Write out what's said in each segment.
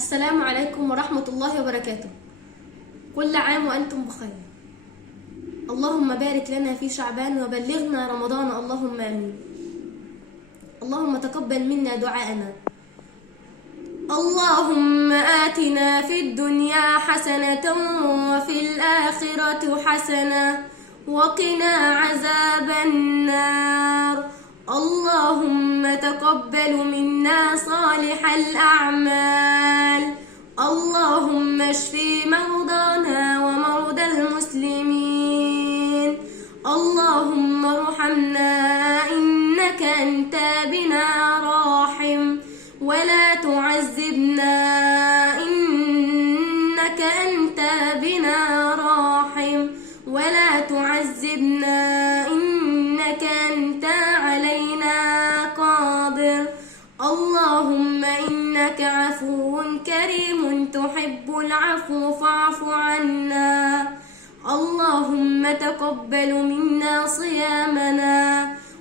السلام عليكم ورحمة الله وبركاته. كل عام وأنتم بخير. اللهم بارك لنا في شعبان وبلغنا رمضان، اللهم آمين. اللهم تقبل منا دعاءنا. اللهم آتنا في الدنيا حسنة وفي الآخرة حسنة وقنا عذاب النار. اللهم تقبل منا صالح الأعمال. اللهم اشف مرضانا ومرضى المسلمين. اللهم ارحمنا إنك أنت بنا راحم، ولا تعذبنا إنك أنت بنا راحم، ولا تعذبنا إنك أنت علينا قادر. اللهم إنك عفو كريم تحب العفو فاعف عنا. اللهم تقبل منا صيامنا،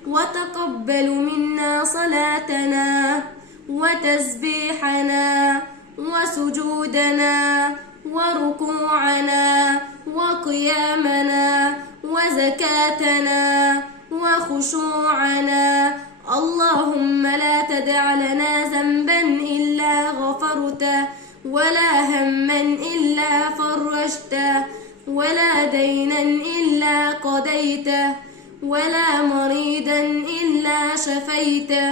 وتقبل منا صلاتنا وتسبيحنا وسجودنا وركوعنا وقيامنا وزكاتنا وخشوعنا. اللهم لا تدع لنا ذنبا إلا غفرته، ولا هما إلا فرجته، ولا دينا إلا قضيته، ولا مريدا إلا شفيته،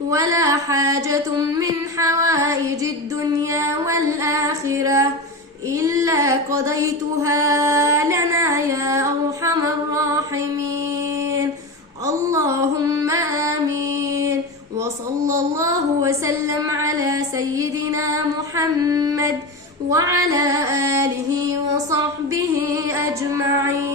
ولا حاجة من حوائج الدنيا والآخرة إلا قضيتها لنا يا أرحم الراحمين. اللهم آمين. وصلى الله وسلم على سيدنا محمد وعلى آله وصحبه أجمعين.